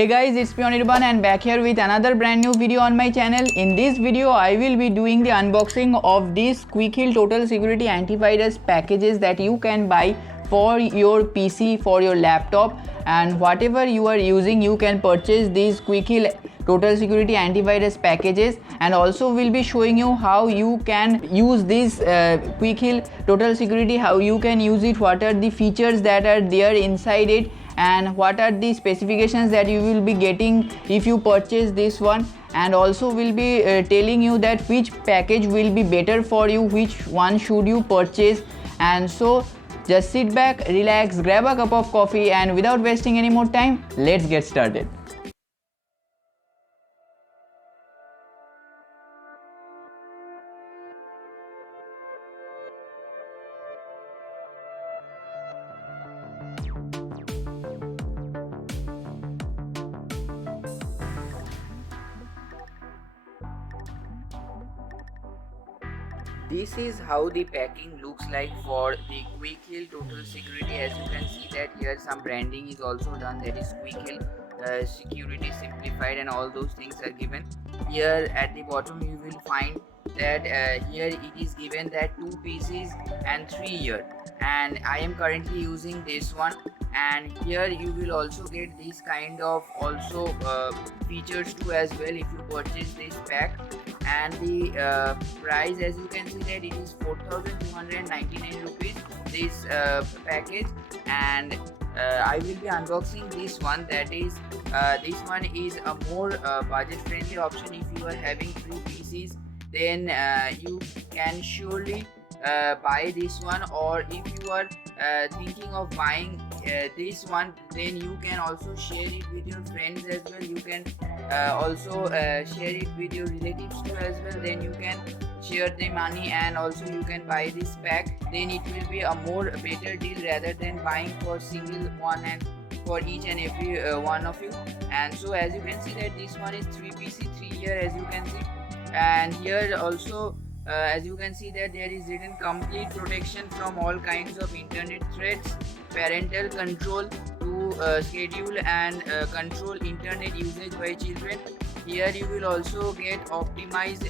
Hey guys, it's me Anirban and back here with another brand new video on my channel. In this video, I will be doing the unboxing of these Quick Heal Total Security Antivirus packages that you can buy for your PC, for your laptop, and whatever you are using, you can purchase these Quick Heal Total Security Antivirus packages, and also will be showing you how you can use this Quick Heal Total Security, how you can use it, what are the features that are there inside it, and what are the specifications that you will be getting if you purchase this one, and also will be telling you that which package will be better for you, which one should you purchase. And so just sit back, relax, grab a cup of coffee, and without wasting any more time, let's get started. This is how the packing looks like for the Quick Heal Total Security. As you can see that here some branding is also done, that is Quick Heal Security Simplified, and all those things are given. Here at the bottom you will find that here it is given that 2 pieces and 3 year, and I am currently using this one. And here you will also get this kind of also features too as well if you purchase this pack. And the price, as you can see that it is 4,299 rupees, this package. And I will be unboxing this one, that is this one is a more budget friendly option. If you are having 3 pieces, then you can surely buy this one, or if you are thinking of buying this one, then you can also share it with your friends as well. You can also share it with your relatives too as well. Then you can share the money and also you can buy this pack. Then it will be a more better deal rather than buying for single one and for each and every one of you. And so as you can see that this one is 3 PC 3 year, as you can see. And here also as you can see that there is written complete protection from all kinds of internet threats, parental control to schedule and control internet usage by children. Here you will also get optimize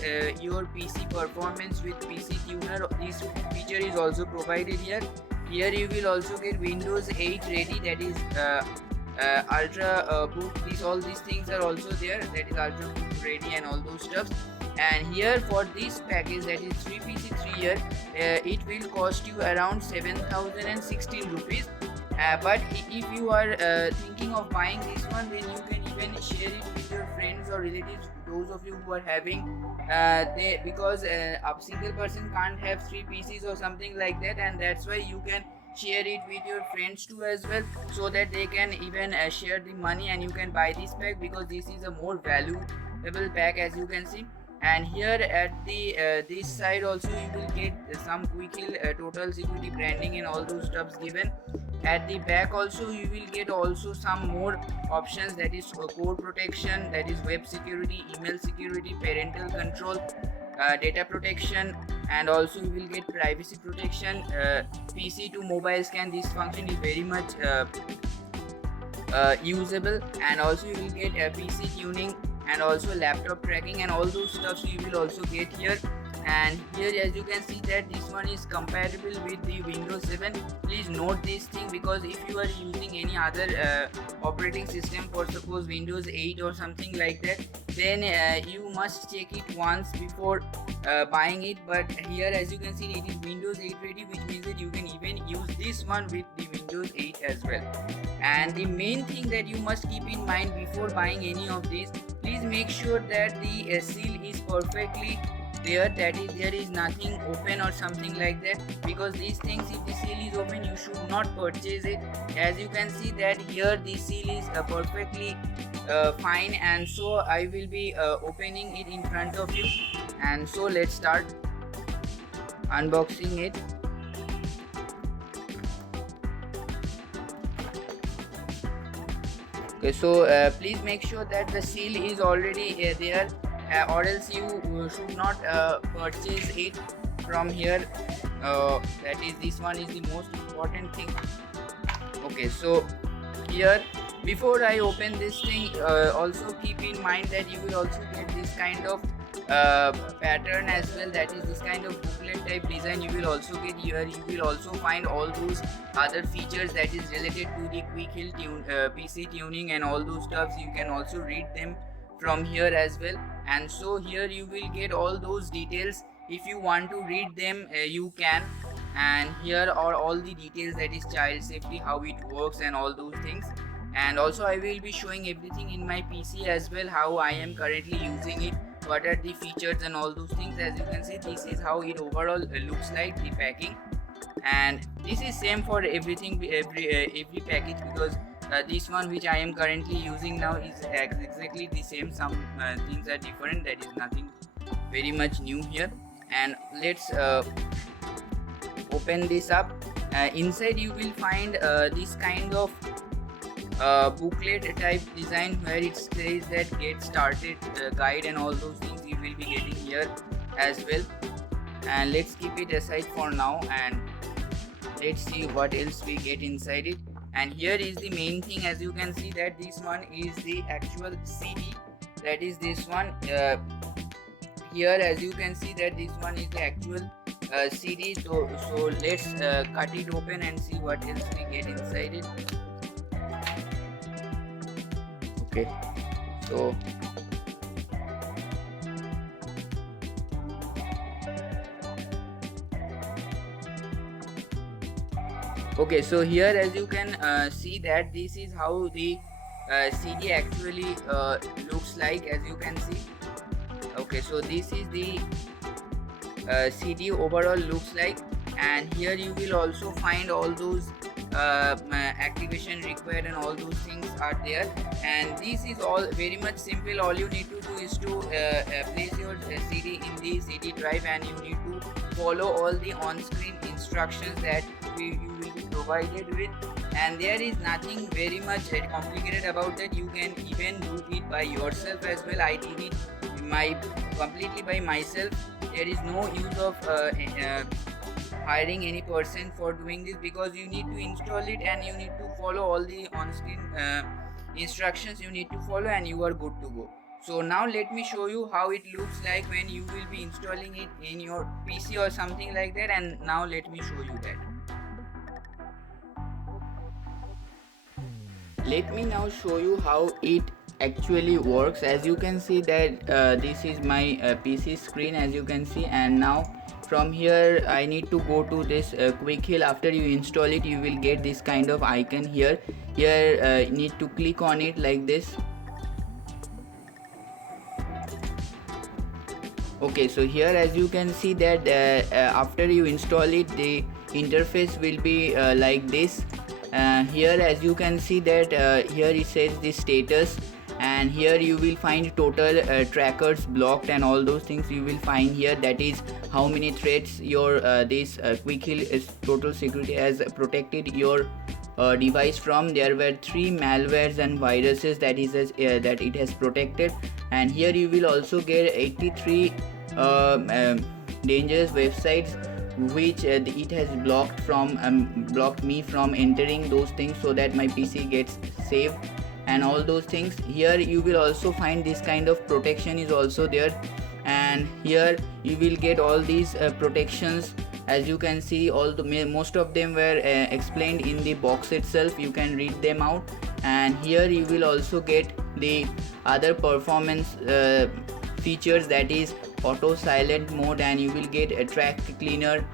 your PC performance with PC tuner. This feature is also provided here. Here you will also get Windows 8 ready, that is ultra boot. All these things are also there, that is ultra boot ready and all those stuff. And here for this package, that is 3 PC 3 year, it will cost you around 7,016 rupees. But if you are thinking of buying this one, then you can even share it with your friends or relatives, those of you who are having because a single person can't have 3 PCs or something like that, and that's why you can share it with your friends too as well, so that they can even share the money and you can buy this pack, because this is a more valuable pack, as you can see. And here at the this side also you will get some Quick Heal Total Security branding and all those stuffs given. At the back also you will get also some more options, that is core protection, that is web security, email security, parental control, data protection, and also you will get privacy protection, PC to mobile scan. This function is very much usable. And also you will get PC tuning and also laptop tracking, and all those stuff you will also get here. And here as you can see that this one is compatible with the Windows 7. Please note this thing, because if you are using any other operating system, for suppose Windows 8 or something like that, then you must check it once before buying it. But here as you can see it is Windows 8 ready, which means that you can even use this one with the Windows 8 as well. And the main thing that you must keep in mind before buying any of these, please make sure that the seal is perfectly there, that is there is nothing open or something like that, because these things, if the seal is open, you should not purchase it. As you can see that here the seal is perfectly fine, and so I will be opening it in front of you. And so let's start unboxing it. Okay, so please make sure that the seal is already there, or else you should not purchase it from here. That is, this one is the most important thing. Okay, so here before I open this thing, also keep in mind that you will also get this kind of pattern as well, that is this kind of booklet type design you will also get here. You will also find all those other features that is related to the quick hill PC tuning and all those stuffs. You can also read them from here as well, and so here you will get all those details. If you want to read them, you can, and here are all the details, that is child safety, how it works and all those things. And also I will be showing everything in my PC as well, how I am currently using it, what are the features and all those things. As you can see, this is how it overall looks like, the packing, and this is same for everything, every package, because this one which I am currently using now is exactly the same. Some things are different, that is nothing very much new here. And let's open this up. Inside you will find this kind of booklet type design, where it says that get started guide and all those things you will be getting here as well. And let's keep it aside for now, and let's see what else we get inside it. And here is the main thing. As you can see that this one is the actual CD, that is this one. Here as you can see that this one is the actual CD. So let's cut it open and see what else we get inside it. Okay, so okay, so here as you can see that this is how the CD actually looks like, as you can see. Okay, so this is the CD overall looks like, and here you will also find all those activation required and all those things are there. And this is all very much simple. All you need to do is to place your CD in the CD drive, and you need to follow all the on-screen instructions that you will be provided with, and there is nothing very much complicated about that. You can even do it by yourself as well. I did it completely by myself. There is no use of hiring any person for doing this, because you need to install it and you need to follow all the on-screen instructions you need to follow, and you are good to go. So now let me show you how it looks like when you will be installing it in your PC or something like that. And now let me show you that. Let me now show you how it actually works. As you can see that this is my PC screen, as you can see, and now from here I need to go to this quick heal. After you install it, you will get this kind of icon here. You need to click on it like this. Okay, so here as you can see that after you install it, the interface will be like this. Here as you can see that here it says the status, and here you will find total trackers blocked and all those things you will find here. That is how many threats your this quick heal is total security has protected your device from. There were 3 malwares and viruses that that it has protected, and here you will also get 83 dangerous websites which it has blocked me from entering those things, so that my PC gets saved and all those things. Here you will also find this kind of protection is also there, and here you will get all these protections. As you can see, most of them were explained in the box itself. You can read them out, and here you will also get the other performance features, that is auto silent mode, and you will get a track cleaner.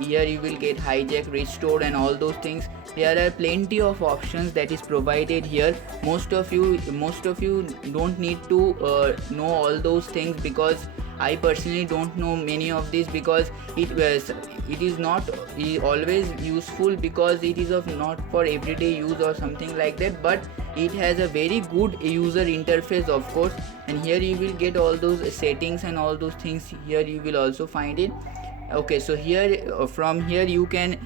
Here you will get hijack, restore and all those things. There are plenty of options that is provided here. Most of you don't need to know all those things, because I personally don't know many of this, because it is not always useful, because it is of not for everyday use or something like that, but it has a very good user interface, of course. And here you will get all those settings and all those things. Here you will also find it. Okay, so here from here you can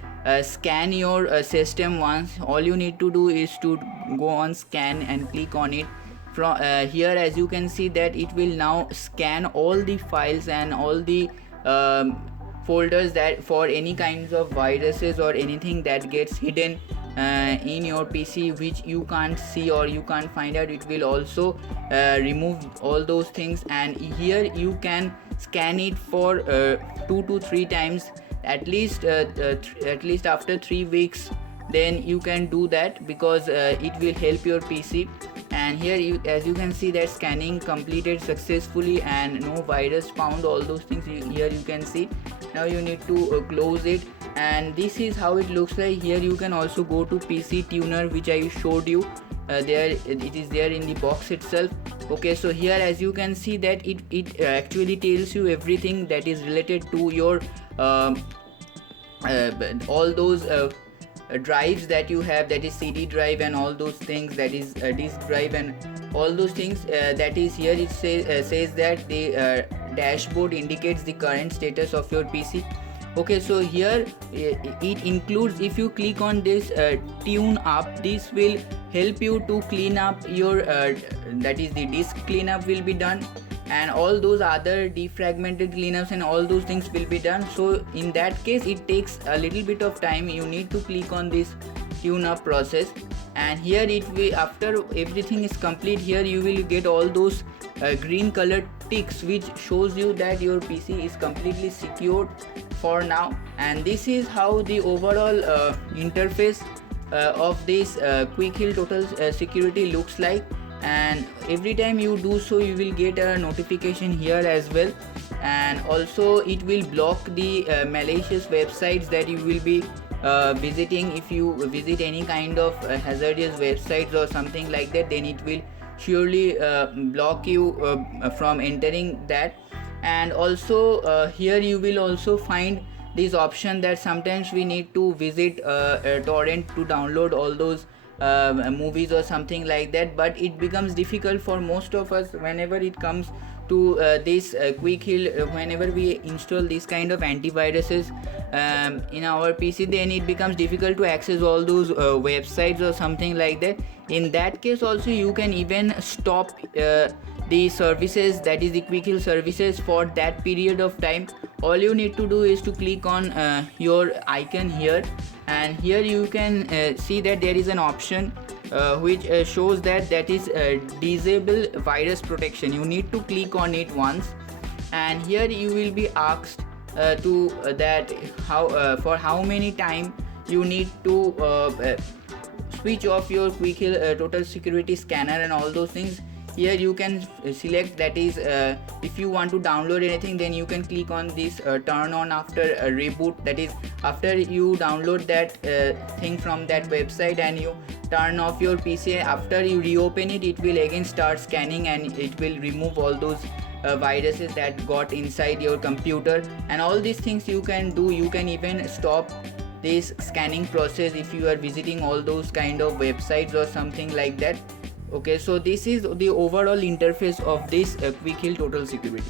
scan your system once. All you need to do is to go on scan and click on it. From here as you can see that it will now scan all the files and all the folders that for any kinds of viruses or anything that gets hidden in your PC which you can't see or you can't find out. It will also remove all those things, and here you can scan it for 2 to 3 times at least after 3 weeks. Then you can do that because it will help your PC. And here as you can see that scanning completed successfully and no virus found, all those things here you can see. Now you need to close it, and this is how it looks like. Here you can also go to PC tuner, which I showed you. There it is there in the box itself. Okay, so here as you can see that it actually tells you everything that is related to your all those drives that you have, that is CD drive and all those things, that is disk drive and all those things. That is here it says that the dashboard indicates the current status of your PC. Okay, so here it includes, if you click on this tune up, this will help you to clean up your that is the disk cleanup will be done, and all those other defragmented cleanups and all those things will be done. So in that case it takes a little bit of time. You need to click on this tune up process, and here it will, after everything is complete, here you will get all those green colored ticks which shows you that your PC is completely secured for now. And this is how the overall interface of this Quick Heal Total Security looks like. And every time you do so, you will get a notification here as well, and also it will block the malicious websites that you will be visiting. If you visit any kind of hazardous websites or something like that, then it will surely block you from entering that. And also here you will also find this option that sometimes we need to visit a torrent to download all those movies or something like that, but it becomes difficult for most of us whenever it comes to this Quick Heal. Whenever we install this kind of antiviruses in our PC, then it becomes difficult to access all those websites or something like that. In that case also you can even stop the services, that is the Quick Heal services, for that period of time. All you need to do is to click on your icon here, and here you can see that there is an option which shows that is disable virus protection. You need to click on it once, and here you will be asked to that how for how many time you need to switch off your Quick Heal Total Security scanner and all those things. Here you can select, that is if you want to download anything, then you can click on this turn on after a reboot. That is after you download that thing from that website and you turn off your PC, after you reopen it, it will again start scanning and it will remove all those viruses that got inside your computer. And all these things you can do. You can even stop this scanning process if you are visiting all those kind of websites or something like that. Okay, so this is the overall interface of this Quick Heal Total Security.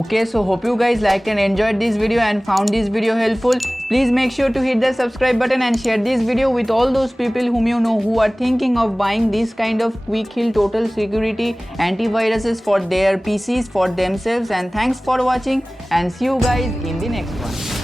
Okay, so hope you guys liked and enjoyed this video and found this video helpful. Please make sure to hit the subscribe button and share this video with all those people whom you know who are thinking of buying this kind of Quick Heal Total Security antiviruses for their PCs, for themselves. And thanks for watching, and see you guys in the next one.